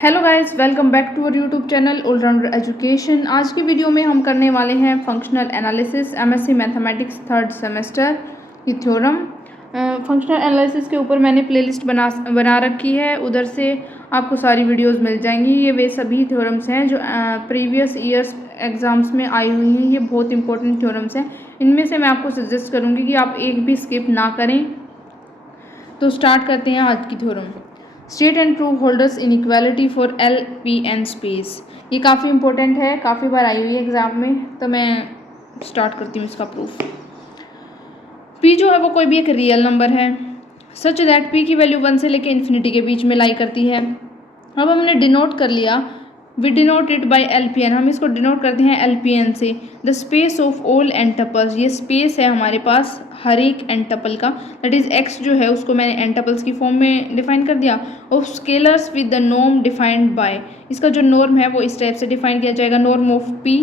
Hello guys, welcome back to our YouTube channel allrounder education. आज की video में हम करने वाले हैं functional analysis MSc mathematics third semester की थ्योरम। फंक्शनल एनालिसिस के ऊपर मैंने प्लेलिस्ट बना रखी है, उधर से आपको सारी वीडियोस मिल जाएंगी। ये वे सभी थ्योरम्स हैं जो प्रीवियस ईयर्स एग्जाम्स में आई हुई हैं। ये बहुत इंपॉर्टेंट थ्योरम्स हैं। इनमें से मैं आपको सजेस्ट करूँगी कि आप एक भी स्किप ना करें। तो स्टार्ट करते हैं आज की theorem. State and prove Holder's inequality for L P N space. ये काफ़ी इंपॉर्टेंट है, काफ़ी बार आई हुई है एग्जाम में, तो मैं स्टार्ट करती हूँ इसका प्रूफ। पी जो है वो कोई भी एक रियल नंबर है सच दैट पी की वैल्यू 1 से लेकर इन्फिनिटी के बीच में लाई करती है। अब हमने डिनोट कर लिया, we denote it by L P N. हम इसको डिनोट करते हैं एल पी एन से। The space of all N tuples, ये स्पेस है हमारे पास हर एक एन टपल का, दैट इज एक्स जो है उसको मैंने एन टपल्स की फॉर्म में डिफाइन कर दिया। Of scalars with the norm defined by, इसका जो नॉर्म है वो इस टाइप से डिफाइन किया जाएगा, norm of p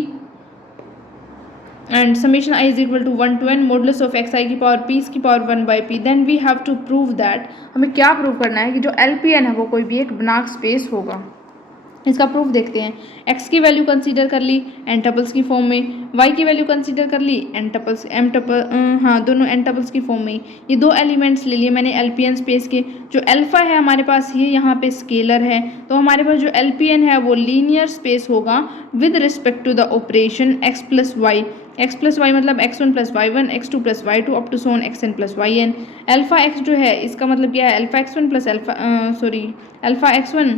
and summation i is equal to 1 to n modulus of x i की पावर पी इसकी power 1 by p। Then we have to prove that, हमें क्या प्रूव करना है कि जो एल पी एन है वो कोई भी एक बनाक स्पेस होगा। इसका प्रूफ देखते हैं। x की वैल्यू कंसीडर कर ली एन टपल्स की फॉर्म में, y की वैल्यू कंसीडर कर ली एन टपल्स दोनों एन टपल्स की फॉर्म में। ये दो एलिमेंट्स ले लिए मैंने एलपीएन स्पेस के। जो अल्फा है हमारे पास ये यहाँ पे स्केलर है, तो हमारे पास जो एलपीएन है वो लीनियर स्पेस होगा with respect to the operation x plus Y. x plus Y मतलब x1 plus y1, x2 plus y2 up to so on xn plus yn। Alpha x जो है इसका मतलब क्या है, alpha x1 plus alpha x1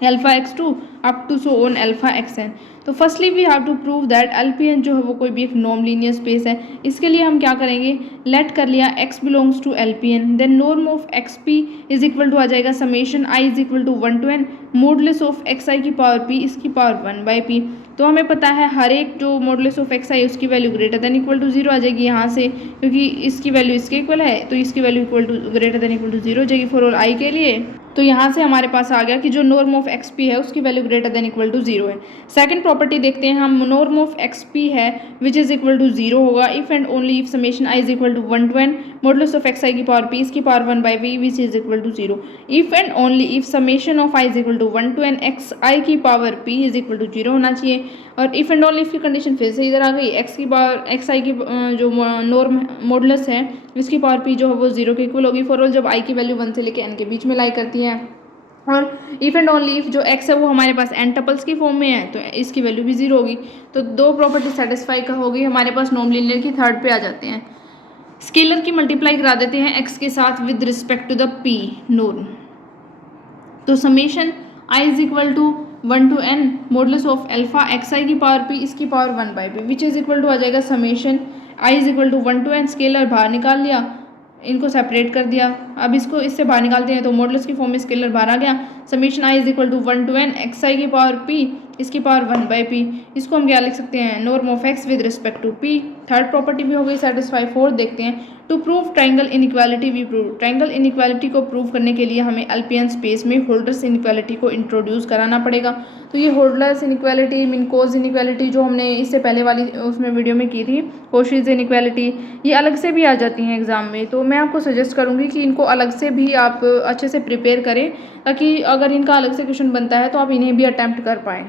alpha x2 up to so on alpha xn। तो firstly we have to prove that LPN जो है वो कोई भी एक नॉर्म लीनियर स्पेस है। इसके लिए हम क्या करेंगे, लेट कर लिया x belongs to LPN, then norm of xp is equal to आ जाएगा summation i is equal to 1 to n modulus of xi की पावर p इसकी पावर 1 by p। तो हमें पता है हर एक जो मॉडुलस ऑफ xi उसकी value greater than equal to 0 आ जाएगी यहाँ से, क्योंकि इसकी वैल्यू इसके इक्वल है तो इसकी value equal to greater than equal to 0 हो जाएगी फॉर ऑल i के लिए। तो यहाँ से हमारे पास आ गया कि जो नॉर्म ऑफ एक्स पी है उसकी value greater than equal to 0 है। सेकंड प्रॉपर्टी देखते हैं हम, नॉर्म ऑफ एक्स पी है विच इज इक्वल टू 0 होगा if and only if summation i is equal to 1 to n modulus of x i की power p इसकी power 1 by v which is equal to 0। If and only if summation of i is equal to 1 to n x i की power p is equal to 0 होना चाहिए। और if and only if की condition फिर से इधर आ गई, x की पावर एक्स आई की जो नॉर्म मॉडुलस है इसकी पावर पी जो है वो 0 के इक्वल होगी फॉर ऑल जब आई की वैल्यू 1 से लेकर n के बीच में लाई करती है। और इफ एंड ओनली इफ जो x है वो हमारे पास एन टपल्स की फॉर्म में है तो इसकी वैल्यू भी 0 होगी। तो दो प्रॉपर्टी सेटिस्फाई का होगी। हमारे पास नॉन लीनियर की थर्ड पे आ जाते हैं। स्केलर की मल्टीप्लाई करा देते हैं x के साथ with respect to the p norm. तो summation i is equal to 1 to n modulus of alpha x i की पावर p इसकी power 1 by p which is equal to आ जाएगा summation i is equal to 1 to n। Scalar बाहर निकाल लिया, इनको separate कर दिया। अब इसको इससे बाहर निकालते हैं तो मॉडुलस की फॉर्म में स्केलर बाहर आ गया। Summation i is equal to 1 to n x i की पावर p इसकी पावर 1 by p। इसको हम क्या लिख सकते हैं, norm of x with respect to p। Third property भी हो गई सेटिस्फाई। फोर्थ देखते हैं, to prove triangle inequality we prove. Triangle inequality को प्रूव करने के लिए हमें एलपीएन स्पेस में होल्डर्स इनइक्वालिटी को इंट्रोड्यूस कराना पड़ेगा। तो ये होल्डर्स इनइक्वालिटी मिनकोज इनइक्वालिटी जो हमने इससे पहले वाली उसमें वीडियो में की थी, कोशीज इनइक्वालिटी, ये अलग से भी आ जाती हैं एग्जाम में। तो मैं आपको सजेस्ट करूँगी कि इनको अलग से भी आप अच्छे से प्रिपेयर करें, ताकि अगर इनका अलग से क्वेश्चन बनता है तो आप इन्हें भी अटैम्प्ट कर पाएँ।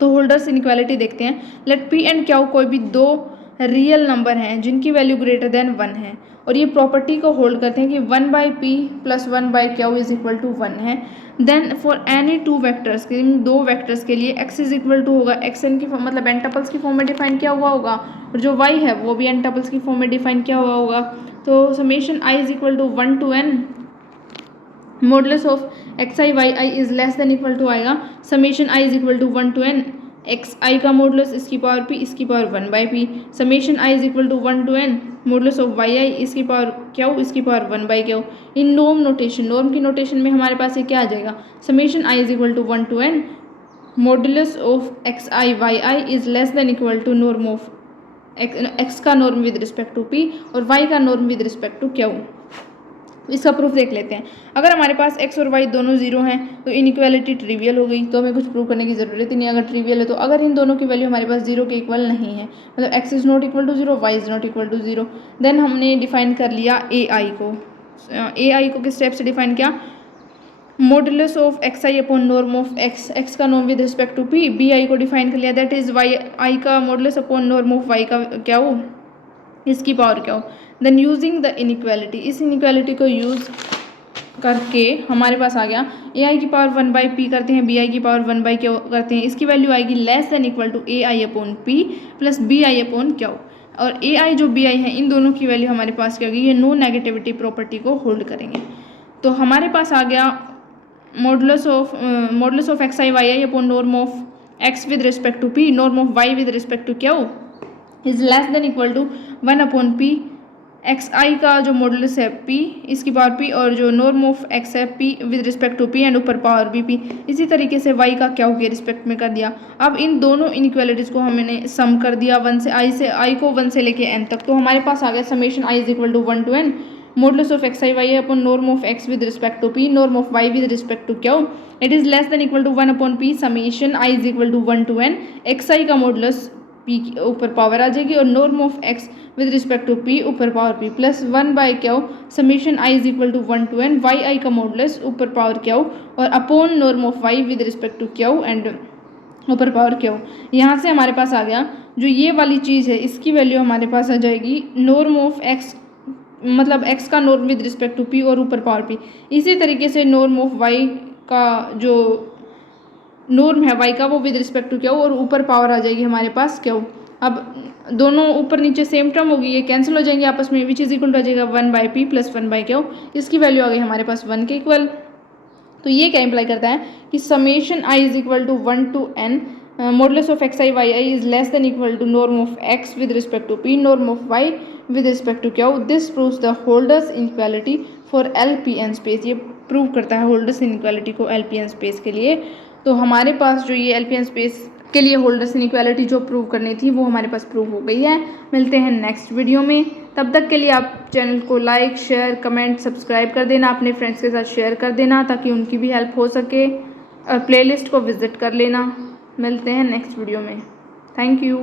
तो होल्डर्स इनइक्वालिटी देखते हैं। लेट पी एंड क्यू कोई भी दो रियल नंबर हैं जिनकी वैल्यू ग्रेटर देन 1 है, और ये प्रॉपर्टी को होल्ड करते हैं कि 1 by p plus 1 by q is equal to 1 है। Then for any two vectors के, इन दो वेक्टर्स के लिए x इज इक्वल टू होगा xn की मतलब एन टपल्स की फॉर्म में डिफाइन किया हुआ होगा, और जो y है वो भी एन टपल्स की फॉर्म में डिफाइन किया हुआ होगा। तो summation i is equal to 1 to n modulus of x I Y I is less than equal to आएगा summation i is equal to 1 to n x i का modulus इसकी power p इसकी power 1 by p। Summation i is equal to 1 to n modulus of y i इसकी power q इसकी power 1 by q। In norm notation, norm की notation में हमारे पास ये क्या आ जाएगा, summation i is equal to 1 to n modulus of x I Y I is less than equal to norm of x का norm with respect to p और y का norm with respect to q। इसका proof देख लेते हैं। अगर हमारे पास x और y दोनों 0 हैं तो इनइक्वालिटी ट्रिवियल हो गई, तो हमें कुछ प्रूव करने की ज़रूरत ही नहीं अगर ट्रिवियल है तो। अगर इन दोनों की वैल्यू हमारे पास 0 के इक्वल नहीं है, मतलब x is not equal to 0, y is not equal to 0, then हमने डिफाइन कर लिया ए आई को। ए आई को किस स्टेप से डिफाइन किया, modulus of x i upon norm of x, x का norm with respect to p, b i को डिफाइन कर लिया, दैट इज वाई आई का modulus upon norm of y का क्या हो, इसकी पावर क्या हो। देन यूजिंग द इनइक्वालिटी, इस इनइक्वालिटी को यूज़ करके हमारे पास आ गया ए आई की पावर 1/p करते हैं, बी आई की पावर 1/q करते हैं, इसकी वैल्यू आएगी less than equal to A I upon P plus B I upon Q. और ए आई जो बी आई है इन दोनों की वैल्यू हमारे पास क्या होगी, ये नो नेगेटिविटी प्रॉपर्टी को होल्ड करेंगे। तो हमारे पास आ गया modulus of x I Y i upon norm of x with respect to p, norm of y with respect to q is less than equal to 1/p। X i का जो modulus है p, इसकी power p, और जो norm of x है p with respect to p and ऊपर power भी p। इसी तरीके से y का क्या के रिस्पेक्ट में कर दिया। अब इन दोनों इनइक्वालिटीज़ को हमने सम कर दिया 1 से i को 1 से लेके n तक। तो हमारे पास आ गया summation i is equal to 1 to n modulus of x I y upon norm of x with respect to p, norm of y with respect to q, it is less than equal to 1/p summation i is equal to 1 to n x i का modulus p के ऊपर power आ जाएगी और norm of x with respect to p ऊपर power p plus 1/q summation i is equal to 1 to n y i का modulus ऊपर power q और upon norm of y with respect to q and ऊपर power q। यहाँ से हमारे पास आ गया जो ये वाली चीज़ है इसकी वैल्यू हमारे पास आ जाएगी नॉर्म ऑफ x, मतलब x का norm with respect to p और ऊपर पावर p। इसी तरीके से नॉर्म ऑफ y का जो नॉर्म है y का वो विद रिस्पेक्ट टू q और ऊपर पावर आ जाएगी हमारे पास q। अब दोनों ऊपर नीचे सेम टर्म होगी, ये कैंसिल हो जाएंगे आपस में, विच इज इक्वल टू आ जाएगा 1/p प्लस 1/q। इसकी वैल्यू आ गई हमारे पास 1 के इक्वल। तो ये क्या इंप्लाई करता है कि summation i is equal to 1 to n modulus of x I Y I is less than equal to norm of x with respect to p, norm of y with respect to q। This proves the Holder's inequality for LPN space. ये prove करता है Holder's inequality को LPN space के लिए। तो हमारे पास जो ये LPN स्पेस के लिए होल्डर्स इनइक्वालिटी जो प्रूव करनी थी वो हमारे पास प्रूव हो गई है। मिलते हैं नेक्स्ट वीडियो में, तब तक के लिए आप चैनल को लाइक शेयर कमेंट सब्सक्राइब कर देना, अपने फ्रेंड्स के साथ शेयर कर देना ताकि उनकी भी हेल्प हो सके, और प्लेलिस्ट को विजिट कर लेना। मिलते हैं नेक्स्ट वीडियो में, थैंक यू।